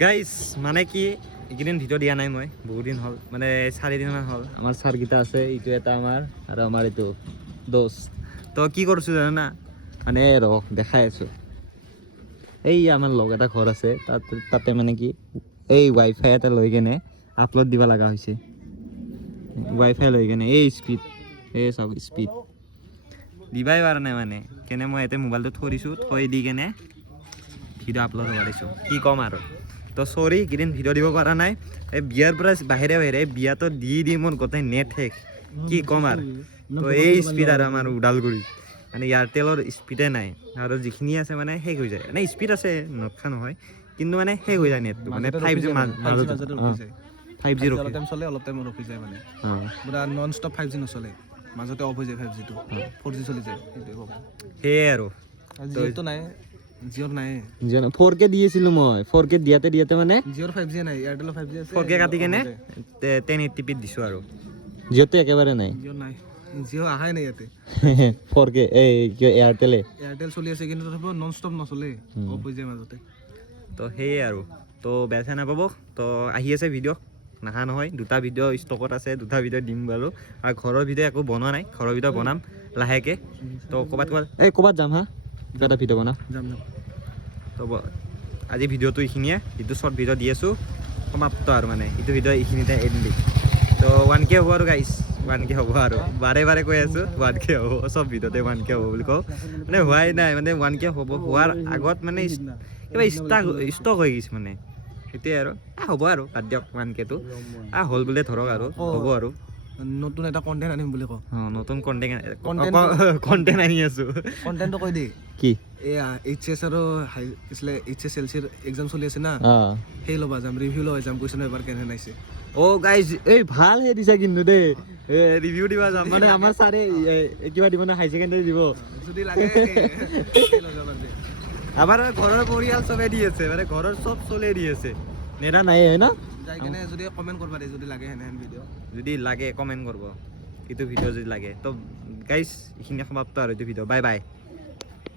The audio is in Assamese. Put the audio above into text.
গাইজ মানে কি এইকেইদিন ভিডিঅ' দিয়া নাই মই বহুত দিন হ'ল মানে 4 দিনমান হ'ল আমাৰ ছাৰকেইটা আছে এইটো এটা আমাৰ আৰু আমাৰ এইটো দোস্ত তো কি কৰিছোঁ জানো না মানে দেখাই আছোঁ এই আমাৰ লগ এটা ঘৰ আছে তাতে মানে কি এই ৱাইফাই এটা লৈ কেনে আপলোড দিব লগা হৈছে ৱাইফাই লৈ কেনে এই স্পীড এই চাওক স্পীড দিবাই পৰা নাই মানে কেনে মই ইয়াতে মোবাইলটো থৈ দিছোঁ থৈ দি কেনে ভিডিঅ' আপলোড কৰিছোঁ কি ক'ম আৰু তো চৰি কেইদিন ভিডিঅ' দিব পৰা নাই এই বিয়াৰ পৰা বাহিৰে বিয়াটো দি মোৰ গোটেই নেট শেষ কি ক'ম আৰু তো এই স্পীড আৰু আমাৰ ওদালগুৰি মানে এয়াৰটেলৰ স্পীডে নাই আৰু যিখিনি আছে মানে শেষ হৈ যায় মানে স্পীড আছে নথকা নহয় কিন্তু মানে শেষ হৈ যায় নেটটো মানে 5G 5G অলপ টাইম চলে অলপ টাইম ৰখি যায় মানে পুৰা নন ষ্টপ 5G নচলে মাজতে অফ হৈ যায় 5G টো 4G চলি যায় সেয়াই আৰু জিঅ'টো নাই জিঅ'ৰ নাই 4K দিয়েছিলোঁ মই 4K দিয়াতে মানে জিঅ'ৰ 5G নাই এয়াৰটেলৰ 5G আছে 4K কাটি কেনে 1080p দিছোঁ আৰু জিঅ'টো একেবাৰে নাই জিঅ' নাই জিঅ' আহাই নাই ইয়াতে 4K এই এয়াৰটেল চলি আছে কিন্তু তথাপিও নন ষ্টপ নচলে অফ হৈ যায় মাজতে তো সেয়ে আৰু তো বেয়া চেয়া নাপাব তো আহি আছে ভিডিঅ' নাহা নহয় দুটা ভিডিঅ' ষ্টকত আছে দুটা ভিডিঅ' দিম বাৰু আৰু ঘৰৰ ভিডিঅ' একো বনোৱা নাই ঘৰৰ ভিডিঅ' বনাম লাহেকৈ তো ক'ৰবাত যাম হা কিবা এটা ভিডিঅ' বনাম যাম তো আজি ভিডিঅ'টো এইখিনিয়ে যিটো শ্বৰ্ট ভিডিঅ' দি আছোঁ সমাপ্ত আৰু মানে এইটো ভিডিঅ' এইখিনিতে এণ্ডিং তো 1K হ'ব আৰু গাইছ 1K হ'ব আৰু বাৰে কৈ আছোঁ 1K হ'ব চব ভিডিঅ'তে 1K হ'ব বুলি কওঁ মানে হোৱাই নাই মানে 1K হ'ব হোৱাৰ আগত মানে কিবা ষ্টক হৈ গৈছে মানে সেইটোৱে আৰু হ'ব আৰু বাদ দিয়ক 1Kটো হ'ল বোলে ধৰক আৰু হ'ব আৰু নতুন এটা কণ্টেণ্ট আনিম বুলি কওঁ নতুন কণ্টেণ্ট আনি আছোঁ কণ্টেণ্টটো কৈ দেই কি এয়া HS আৰু HS LC এক্সাম চলি আছে না সেই ল'বা যাম ৰিভিউ ল'বা যাম কুৱেশ্যন এবাৰ কেনে নাইছে গাইজ এই ভাল হে দিছা কিন্তু দেই ৰিভিউ দিবা যাম মানে আমাৰ ছাৰে কিবা দিব না হাই ছেকেণ্ডাৰী দিব যদি লাগে আমাৰ ঘৰৰ পৰিয়াল চবে দি আছে মানে ঘৰৰ চব চলে দি আছে নেতা নাই হয় না যাই কেনে যদি কমেণ্ট কৰবা দে যদি লাগে হেনেহেন ভিডিঅ' যদি লাগে কমেণ্ট কৰিব এইটো ভিডিঅ' যদি লাগে তো গাইজ এইখিনি সমাপ্ত আৰু এইটো ভিডিঅ' বাই